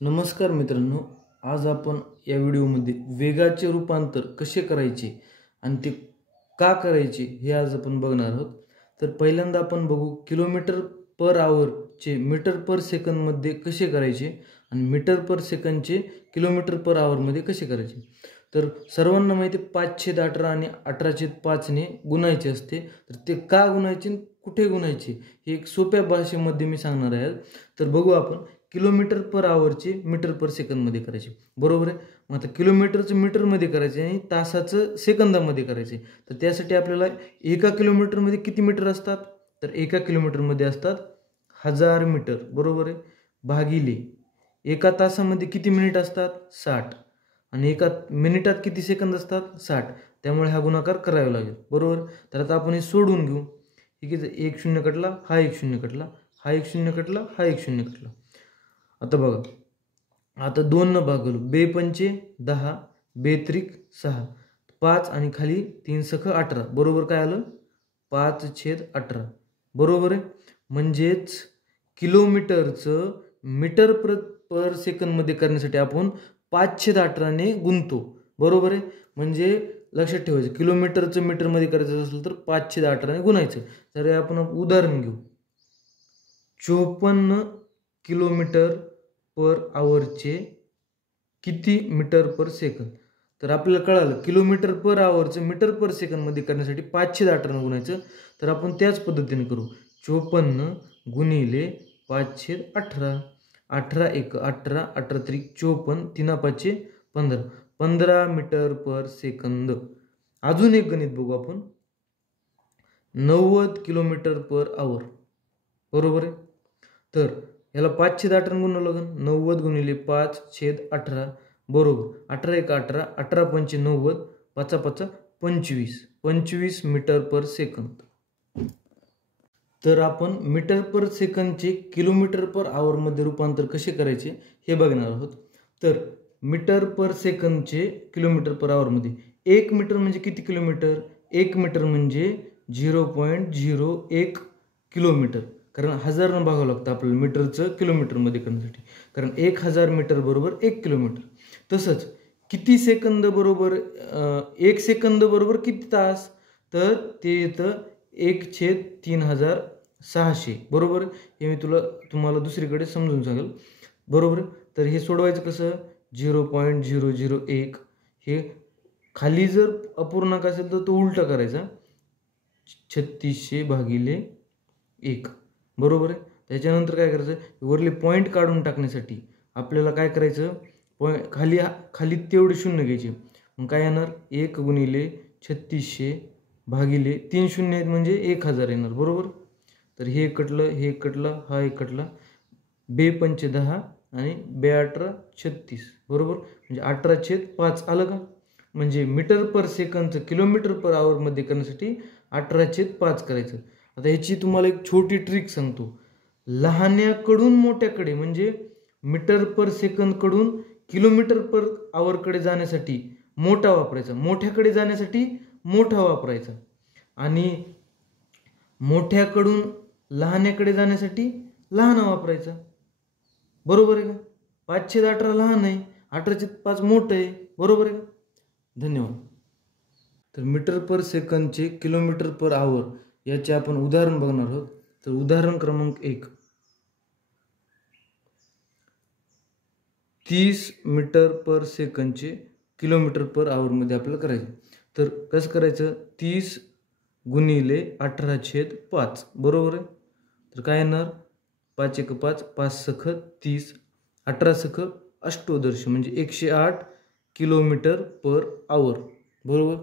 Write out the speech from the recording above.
नमस्कार मित्रांनो, आज आपण या व्हिडिओमध्ये वेगाचे रूपांतर कसे करायचे आणि ते का करायचे हे आज आपण बघणार आहोत. तर पहिल्यांदा आपण बघू किलोमीटर पर आवरचे मीटर पर सेकंदमध्ये कसे करायचे आणि मीटर पर सेकंदचे किलोमीटर पर आवरमध्ये कसे करायचे. तर सर्वांना माहिती 5/18 आणि 18/5ने गुणायचे असते. तर ते का गुणायचे आणि कुठे गुणायचे हे एक सोप्या भाषेमध्ये मी सांगणार आहे. तर बघू आपण किलोमीटर पर आवरचे मीटर पर सेकंदमध्ये करायचे, बरोबर आहे. मग आता किलोमीटरचं मीटरमध्ये करायचे आणि तासाचं सेकंदामध्ये करायचे. तर त्यासाठी आपल्याला एका किलोमीटरमध्ये किती मीटर असतात, तर एका किलोमीटरमध्ये असतात 1000 मीटर, बरोबर आहे. भागिले एका तासामध्ये किती मिनिट असतात, 60, आणि एका मिनिटात किती सेकंद असतात, 60. त्यामुळे हा गुणाकार करावा लागेल, बरोबर. तर आता आपण हे सोडून घेऊ. ठीक आहे, एक शून्य कटला, हा एक शून्य कटला, हा एक शून्य कटला, हा एक शून्य कटला. आता बघा, आता 2 न भागलो, 2 पंचे 10, 2 त्रिक 6, 5 आणि खाली 3 सख 18, बरोबर. काय आलं, 5/18, बरोबर आहे. म्हणजेच किलोमीटरचं मीटर पर सेकंदमध्ये करण्यासाठी आपण 5/18ने गुणतो, बरोबर आहे. म्हणजे लक्षात ठेवायचं, किलोमीटरचं मीटरमध्ये करायचं असेल तर 5/18ने गुणायचं. तर आपण उदाहरण घेऊ. 54 किलोमीटर पर आवरचे किती मीटर पर सेकंद. तर आपल्याला कळालं किलोमीटर पर आवरचं मीटर पर सेकंदमध्ये करण्यासाठी 5/18 गुणायचं. तर आपण त्याच पद्धतीने करू. 54 गुणिले 5/18, 18 एक 18, 18 त्रिक 54, 3 5 15, 15 मीटर पर सेकंद. अजून एक गणित बघू आपण. 90 किलोमीटर पर आवर, बरोबर आहे. तर याला 5/18 गुणावं लागेल. 90 गुणिले 5/18, बरोबर. 18 एक 18, 18 पंचे 90, 5 5 25, 25 मीटर पर सेकंद. तर आपण मीटर पर सेकंदचे किलोमीटर पर आवरमध्ये रूपांतर कसे करायचे हे बघणार आहोत. तर मीटर पर सेकंदचे किलोमीटर पर आवरमध्ये 1 मीटर म्हणजे किती किलोमीटर, 1 मीटर म्हणजे 0.01 किलोमीटर. कारण 1000 न भागावं लागतं आपल्याला मीटरचं किलोमीटरमध्ये करण्यासाठी. कारण 1000 मीटर बरोबर 1 किलोमीटर. तसंच किती सेकंद बरोबर 1 सेकंद बरोबर किती तास, तर ते येतं 1/3600, बरोबर. हे मी तुम्हाला दुसरीकडे समजून सांगेल, बरोबर. तर हे सोडवायचं कसं, 0.001 हे खाली जर अपूर्णांक असेल तर तो उलटा करायचा, 3600 भागिले 1, बरोबर आहे. त्याच्यानंतर काय करायचं, वरले पॉईंट काढून टाकण्यासाठी आपल्याला काय करायचं, खाली तेवढे शून्य घ्यायचे. मग काय येणार, 1 गुणिले 3600 भागिले 3 शून्य म्हणजे 1000 येणार, बरोबर. तर हे कटलं, हे कटलं, हा एक कटला, 2 पंचे 10 आणि 2 18 36, बरोबर. म्हणजे 18/5 आलं का. म्हणजे मीटर पर सेकंदचं किलोमीटर पर आवरमध्ये करण्यासाठी 18/5 करायचं. आता ह्याची तुम्हाला एक छोटी ट्रिक सांगतो. लहान्याकडून मोठ्याकडे म्हणजे मीटर पर सेकंदकडून किलोमीटर पर आवरकडे जाण्यासाठी मोठा वापरायचा, मोठ्याकडे जाण्यासाठी मोठा वापरायचा, आणि मोठ्याकडून लहान्याकडे जाण्यासाठी लहान वापरायचा, बरोबर आहे का. 5/18 लहान आहे, 18/5 मोठं आहे, बरोबर आहे का. धन्यवाद. तर मीटर पर सेकंदचे किलोमीटर पर आवर याचे आपण उदाहरण बघणार आहोत. तर उदाहरण क्रमांक 1, 30 मीटर पर सेकंदचे किलोमीटर पर आवरमध्ये आपल्याला करायचे. तर कसं करायचं, 30 गुणिले 18/5, बरोबर आहे. तर काय येणार, 5 एक 5, 5 सख 30, 18 सख अष्टोदर्श म्हणजे 108 किलोमीटर पर आवर, बरोबर.